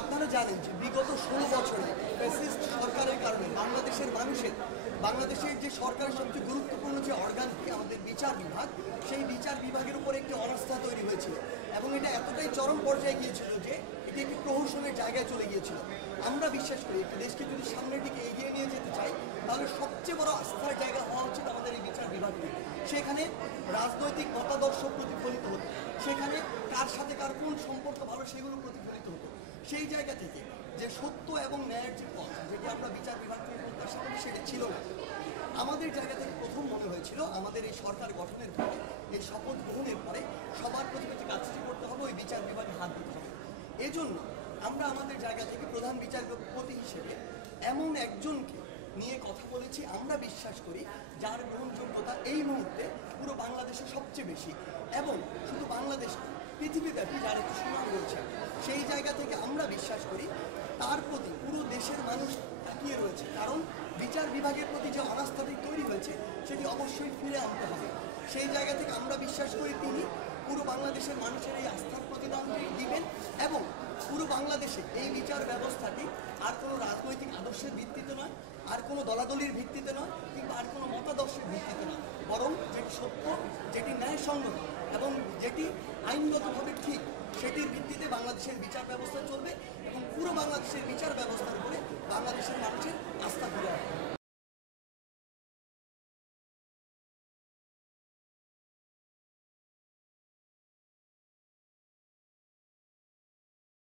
আপনারা জানেন যে বিগত 16 বছরে ফ্যাসিস্ট সরকারের কারণে বাংলাদেশের যে সরকারের সবচেয়ে গুরুত্বপূর্ণ যে অর্গানটি আমাদের বিচার বিভাগ, সেই বিচার বিভাগের উপর একটি অনাস্থা তৈরি হয়েছিল এবং এটা এতটাই চরম পর্যায়ে গিয়েছিল যে এটি একটি প্রহসনের জায়গায় চলে গিয়েছিল। আমরা বিশ্বাস করি একটি দেশকে যদি সামনের দিকে এগিয়ে নিয়ে যেতে চাই তাহলে সবচেয়ে বড় আস্থার জায়গা হওয়া উচিত আমাদের এই বিচার বিভাগটি। সেখানে রাজনৈতিক মতাদর্শ প্রতিফলিত হতো, সেখানে কার সাথে কার কোন সম্পর্ক ভালো সেগুলো প্রতিফলিত হতো। সেই জায়গা থেকে যে সত্য এবং ন্যায়ের যে পথ, যেটি আমরা বিচার বিভাগ থেকে প্রত্যাশা করি, সেটা ছিল না। আমাদের জায়গা থেকে প্রথম মনে হয়েছিল আমাদের এই সরকার গঠনের পরে, এই শপথ গ্রহণের পরে সবার প্রতি যে কাজটি করতে হবে ওই বিচার বিভাগে হাত দিতে হবে। এজন্য আমরা আমাদের জায়গা থেকে প্রধান বিচারপতি হিসেবে এমন একজনকে নিয়ে কথা বলেছি আমরা বিশ্বাস করি যার গ্রহণযোগ্যতা এই মুহূর্তে পুরো বাংলাদেশে সবচেয়ে বেশি, এবং শুধু বাংলাদেশ পৃথিবীব্যাপী যার একটু সুনাম রয়েছে। সেই জায়গা থেকে আমরা বিশ্বাস করি তার প্রতি পুরো দেশের মানুষ তাকিয়ে রয়েছে, কারণ বিচার বিভাগের প্রতি যে অনাস্থাটি তৈরি হয়েছে সেটি অবশ্যই ফিরে আনতে হবে। সেই জায়গা থেকে আমরা বিশ্বাস করি তিনি পুরো বাংলাদেশের মানুষের এই আস্থার প্রতিদান দিবেন এবং পুরো বাংলাদেশে এই বিচার ব্যবস্থাটি আর কোনো রাজনৈতিক আদর্শের ভিত্তিতে নয়, আর কোনো দলাদলির ভিত্তিতে নয়, কিংবা আর কোনো মতাদর্শের ভিত্তিতে নয়, বরং যেটি সত্য, যেটি ন্যায়সঙ্গত এবং যেটি আইনগতভাবে ঠিক, সেটির ভিত্তিতে বাংলাদেশের বিচার ব্যবস্থা চলবে এবং পুরো বাংলাদেশের বিচার ব্যবস্থার উপরে বাংলাদেশের মানুষের